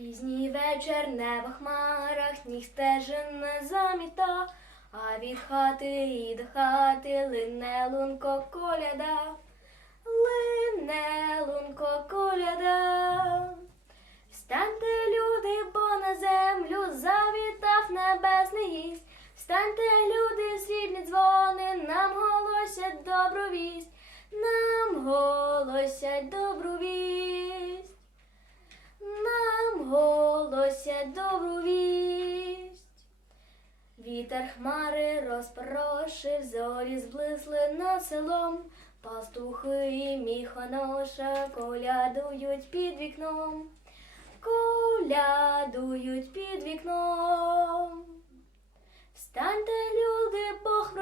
Пізній вечір небо хмарах, сніг стежин не заміта, а від хати і до хати лине лунко коляда, лине лунко коляда. Встаньте, люди, бо на землю завітав небесний гість. Встаньте, люди, срібні дзвони, нам голосять добру вість, нам голосять добру добру вість. Вітер хмари розпорошив, зорі зблисли над селом, пастухи і міхоноша колядують під вікном, колядують під вікном. Встаньте, люди, Бог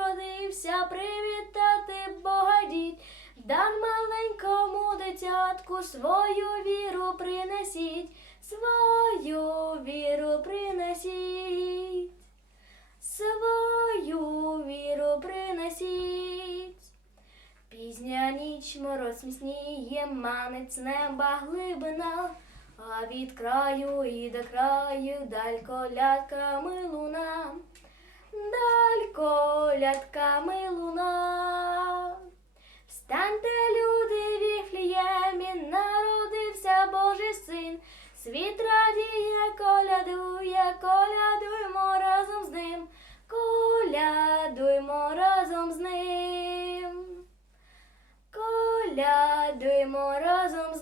привітати Бога діть, дан маленькому дитятку свою віру принесіть, свою віру принесіть, свою віру принесіть. Пізня ніч мороз місніє, манець неба глибина, а від краю і до краю даль колядками луна, даль колядками луна. Встаньте, люди, в Віфліємі, народився Божий син, світ радіє, колядує, колядуймо разом з ним, колядуймо разом з ним. Колядуймо разом